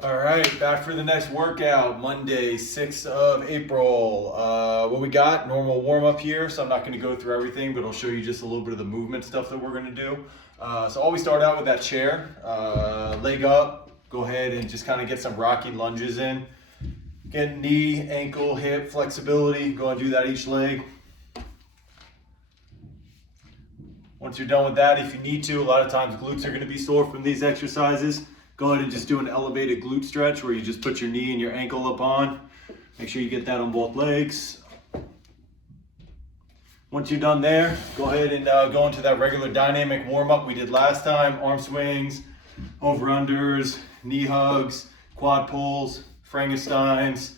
All right, back for the next workout, Monday, 6th of April. What we got, normal warm up here, so I'm not gonna go through everything, but I'll show you just a little bit of the movement stuff that we're gonna do. So always start out with that chair, leg up, go ahead and just kind of get some rocking lunges in. Get knee, ankle, hip flexibility, go and do that each leg. Once you're done with that, if you need to, a lot of times glutes are gonna be sore from these exercises. Go ahead and just do an elevated glute stretch where you just put your knee and your ankle up on. Make sure you get that on both legs. Once you're done there, go ahead and go into that regular dynamic warm-up we did last time. Arm swings, over-unders, knee hugs, quad pulls, Frankensteins,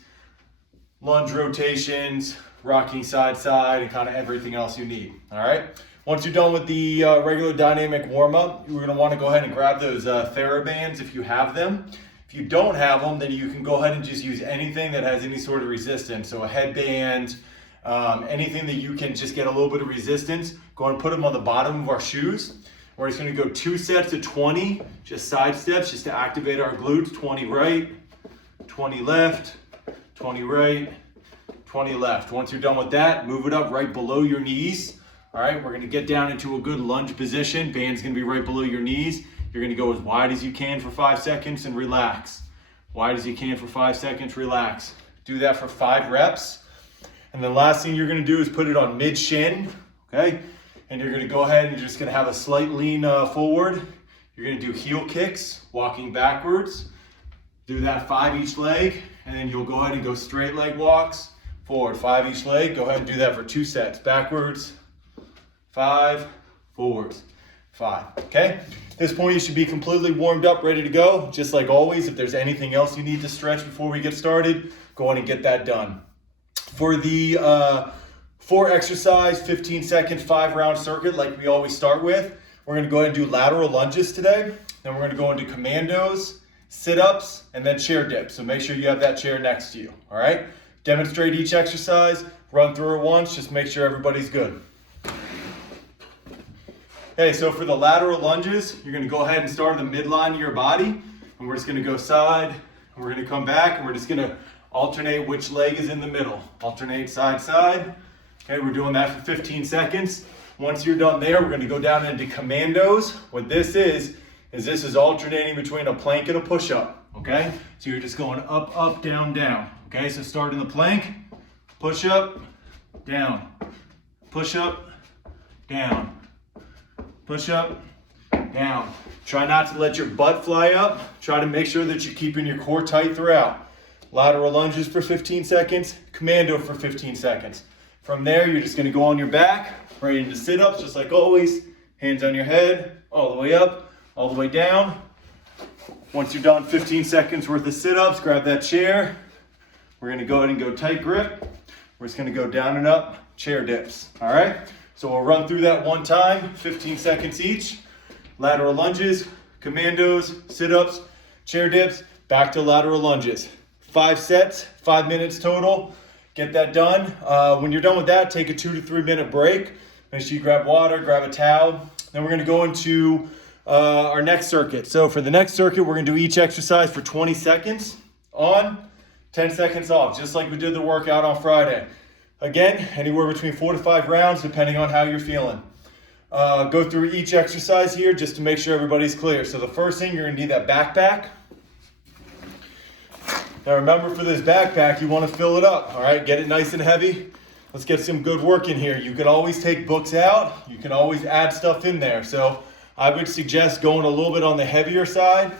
lunge rotations, rocking side-side, and kind of everything else you need, all right? Once you're done with the regular dynamic warm-up, you're gonna wanna go ahead and grab those TheraBands if you have them. If you don't have them, then you can go ahead and just use anything that has any sort of resistance. So a headband, anything that you can just get a little bit of resistance, go and put them on the bottom of our shoes. We're just gonna go 2 sets of 20, just side steps, just to activate our glutes. 20 right, 20 left, 20 right, 20 left. Once you're done with that, move it up right below your knees. All right, we're gonna get down into a good lunge position. Band's gonna be right below your knees. You're gonna go as wide as you can for 5 seconds and relax. Wide as you can for 5 seconds, relax. Do that for 5 reps. And the last thing you're gonna do is put it on mid shin, okay? And you're gonna go ahead and you're just gonna have a slight lean forward. You're gonna do heel kicks, walking backwards. Do that 5 each leg, and then you'll go ahead and go straight leg walks, forward, 5 each leg. Go ahead and do that for 2 sets, backwards, 5, forwards, 5, okay? At this point, you should be completely warmed up, ready to go. Just like always, if there's anything else you need to stretch before we get started, go on and get that done. For the 4 exercise, 15-second, 5-round circuit, like we always start with, we're gonna go ahead and do lateral lunges today. Then we're gonna go into commandos, sit-ups, and then chair dips. So make sure you have that chair next to you, all right? Demonstrate each exercise, run through it once, just make sure everybody's good. Okay, so for the lateral lunges, you're gonna go ahead and start in the midline of your body, and we're just gonna go side, and we're gonna come back, and we're just gonna alternate which leg is in the middle. Alternate side, side. Okay, we're doing that for 15 seconds. Once you're done there, we're gonna go down into commandos. What this is this is alternating between a plank and a push-up, okay? So you're just going up, up, down, down. Okay, so start in the plank, push-up, down, push-up, down. Push up, down. Try not to let your butt fly up. Try to make sure that you're keeping your core tight throughout. Lateral lunges for 15 seconds, commando for 15 seconds. From there, you're just gonna go on your back, right into sit-ups, just like always. Hands on your head, all the way up, all the way down. Once you're done 15 seconds worth of sit-ups, grab that chair. We're gonna go ahead and go tight grip. We're just gonna go down and up, chair dips, all right? So we'll run through that one time, 15 seconds each. Lateral lunges, commandos, sit-ups, chair dips, back to lateral lunges. 5 sets, 5 minutes total. Get that done. When you're done with that, take a 2 to 3 minute break. Make sure you grab water, grab a towel. Then we're gonna go into our next circuit. So for the next circuit, we're gonna do each exercise for 20 seconds on, 10 seconds off, just like we did the workout on Friday. Again, anywhere between 4 to 5 rounds, depending on how you're feeling. Go through each exercise here just to make sure everybody's clear. So the first thing, you're gonna need that backpack. Now remember, for this backpack, you wanna fill it up, all right? Get it nice and heavy. Let's get some good work in here. You can always take books out. You can always add stuff in there. So I would suggest going a little bit on the heavier side.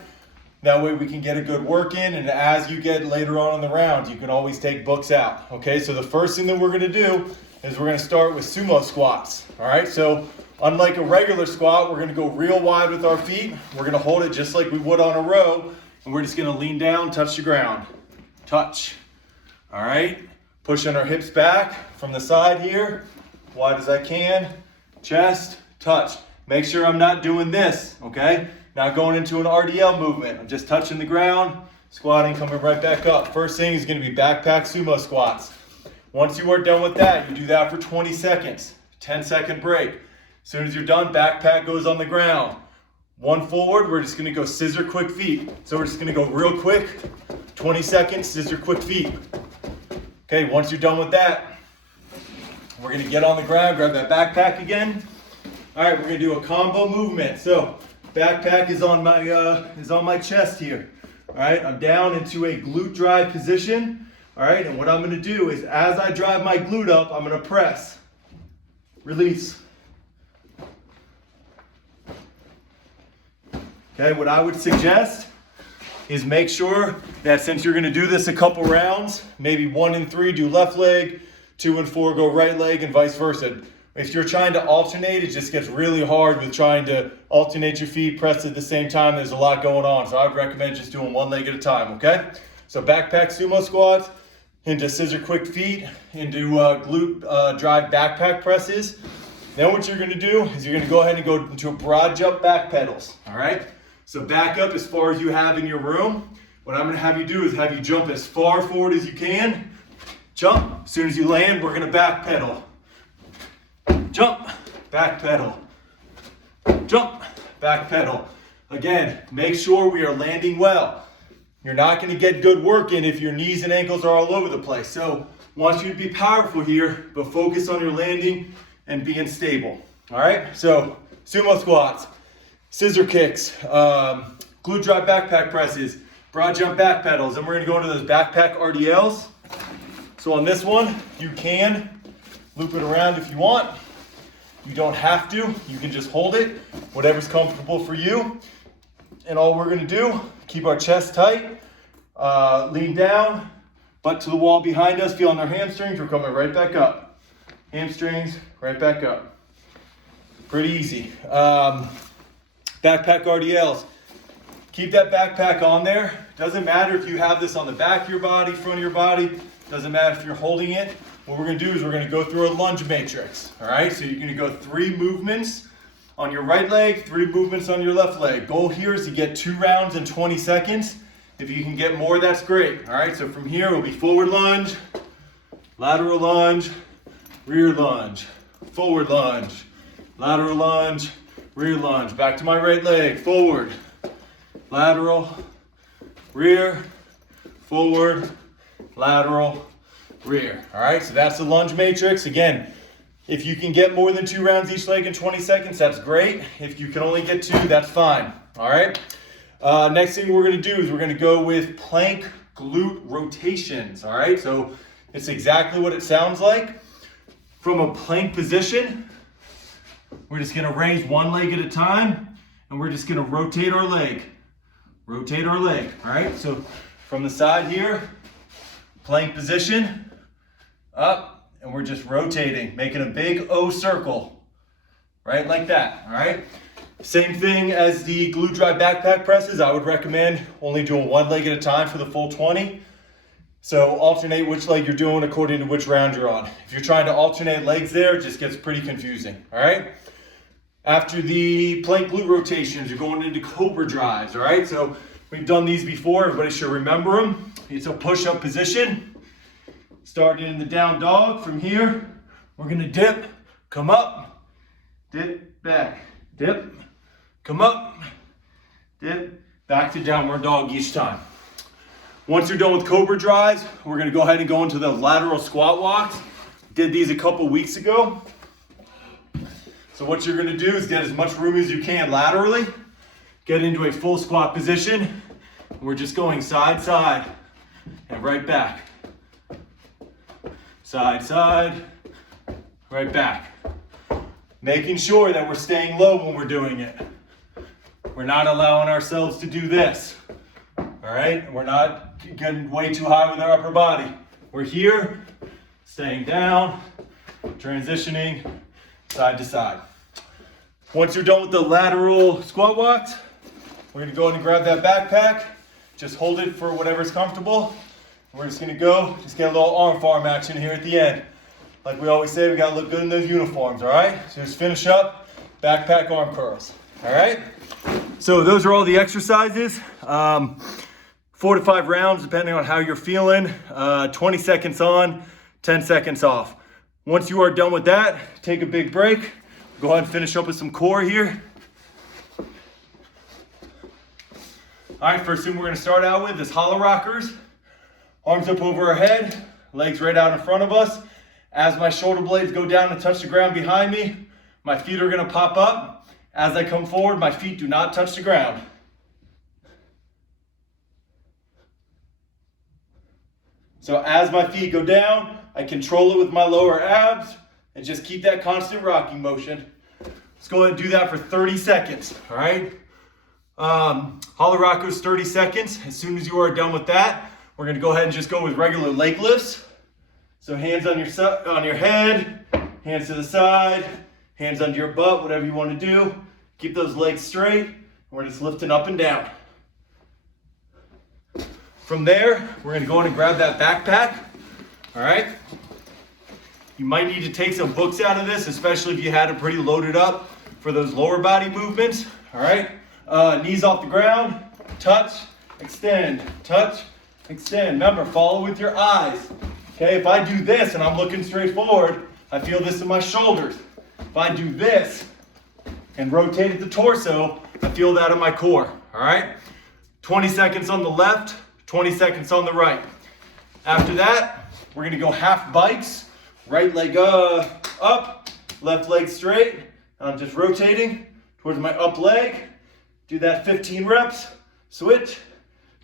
That way we can get a good work in, and as you get later on in the round, you can always take books out, okay? So the first thing that we're gonna do is we're gonna start with sumo squats, all right? So unlike a regular squat, we're gonna go real wide with our feet. We're gonna hold it just like we would on a row, and we're just gonna lean down, touch the ground, touch, all right? Pushing our hips back from the side here, wide as I can, chest, touch. Make sure I'm not doing this, okay? Not going into an RDL movement. I'm just touching the ground, squatting, coming right back up. First thing is gonna be backpack sumo squats. Once you are done with that, you do that for 20 seconds, 10-second break. As soon as you're done, backpack goes on the ground. One forward, we're just gonna go scissor quick feet. So we're just gonna go real quick, 20 seconds, scissor quick feet. Okay, once you're done with that, we're gonna get on the ground, grab that backpack again. All right, we're gonna do a combo movement. So backpack is on my chest here. All right, I'm down into a glute drive position. All right, and what I'm gonna do is as I drive my glute up, I'm gonna press, release. Okay, what I would suggest is make sure that since you're gonna do this a couple rounds, maybe 1 and 3 do left leg, 2 and 4 go right leg, and vice versa. If you're trying to alternate, it just gets really hard with trying to alternate your feet, press at the same time. There's a lot going on. So I would recommend just doing 1 leg at a time, okay? So backpack sumo squats, into scissor quick feet, into glute drive backpack presses. Then what you're gonna do is you're gonna go ahead and go into a broad jump back pedals, all right? So back up as far as you have in your room. What I'm gonna have you do is have you jump as far forward as you can. Jump, as soon as you land, we're gonna back pedal. Jump, back pedal. Jump, back pedal. Again, make sure we are landing well. You're not gonna get good work in if your knees and ankles are all over the place. So I want you to be powerful here, but focus on your landing and being stable. All right, so sumo squats, scissor kicks, glute drive backpack presses, broad jump back pedals, and we're gonna go into those backpack RDLs. So on this one, you can loop it around if you want. You don't have to, you can just hold it, whatever's comfortable for you. And all we're gonna do, keep our chest tight, lean down, butt to the wall behind us, feeling our hamstrings, we're coming right back up. Hamstrings, right back up. Pretty easy. Backpack RDLs. Keep that backpack on there. Doesn't matter if you have this on the back of your body, front of your body, doesn't matter if you're holding it. What we're gonna do is we're gonna go through a lunge matrix, all right? So you're gonna go 3 movements on your right leg, 3 movements on your left leg. Goal here is to get 2 rounds in 20 seconds. If you can get more, that's great. All right, so from here, it'll be forward lunge, lateral lunge, rear lunge, forward lunge, lateral lunge, rear lunge. Back to my right leg, forward, lateral, rear, forward, lateral, rear. All right, so that's the lunge matrix. Again, if you can get more than 2 rounds each leg in 20 seconds, that's great. If you can only get 2, that's fine. All right. Next thing we're going to do is we're going to go with plank glute rotations. All right. So it's exactly what it sounds like. From a plank position, we're just going to raise 1 leg at a time, and we're just going to rotate our leg. Rotate our leg. All right. So from the side here, plank position, up. And we're just rotating, making a big O circle, right? Like that, all right? Same thing as the glute drive backpack presses. I would recommend only doing 1 leg at a time for the full 20. So alternate which leg you're doing according to which round you're on. If you're trying to alternate legs there, it just gets pretty confusing, all right? After the plank glute rotations, you're going into cobra drives, all right? So we've done these before, everybody should remember them. It's a push-up position. Starting in the down dog. From here, we're gonna dip, come up, dip, back, dip, come up, dip, back to downward dog each time. Once you're done with cobra drives, we're gonna go ahead and go into the lateral squat walks. Did these a couple weeks ago. So what you're gonna do is get as much room as you can laterally, get into a full squat position. We're just going side, side, and right back. Side, side, right back. Making sure that we're staying low when we're doing it. We're not allowing ourselves to do this, all right? We're not getting way too high with our upper body. We're here, staying down, transitioning side to side. Once you're done with the lateral squat walks, we're gonna go ahead and grab that backpack. Just hold it for whatever's comfortable. We're just gonna go, just get a little arm farm action here at the end. Like we always say, we gotta look good in those uniforms, all right? So just finish up, backpack arm curls, all right? So those are all the exercises. 4 to 5 rounds, depending on how you're feeling. 20 seconds on, 10 seconds off. Once you are done with that, take a big break. Go ahead and finish up with some core here. All right, first thing we're gonna start out with is hollow rockers. Arms up over our head, legs right out in front of us. As my shoulder blades go down and touch the ground behind me, my feet are gonna pop up. As I come forward, my feet do not touch the ground. So as my feet go down, I control it with my lower abs and just keep that constant rocking motion. Let's go ahead and do that for 30 seconds, all right? Hollow rockers, 30 seconds. As soon as you are done with that, we're gonna go ahead and just go with regular leg lifts. So hands on your head, hands to the side, hands under your butt, whatever you want to do. Keep those legs straight. We're just lifting up and down. From there, we're gonna go in and grab that backpack, all right? You might need to take some books out of this, especially if you had it pretty loaded up for those lower body movements, all right? Knees off the ground, touch, extend, touch, extend. Remember, follow with your eyes. Okay, if I do this and I'm looking straight forward, I feel this in my shoulders. If I do this and rotate at the torso, I feel that in my core, all right? 20 seconds on the left, 20 seconds on the right. After that, we're gonna go half bikes. Right leg up, left leg straight. And I'm just rotating towards my up leg. Do that 15 reps, switch,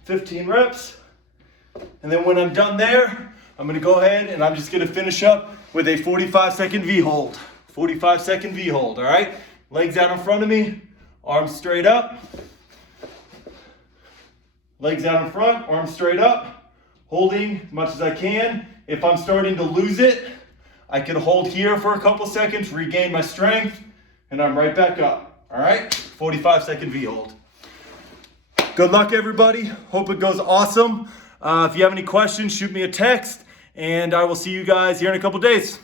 15 reps. And then when I'm done there, I'm gonna go ahead and I'm just gonna finish up with a 45-second V-hold. 45-second V-hold, all right? Legs out in front of me, arms straight up. Legs out in front, arms straight up. Holding as much as I can. If I'm starting to lose it, I can hold here for a couple seconds, regain my strength, and I'm right back up, all right? 45-second V-hold. Good luck, everybody. Hope it goes awesome. If you have any questions, shoot me a text, and I will see you guys here in a couple days.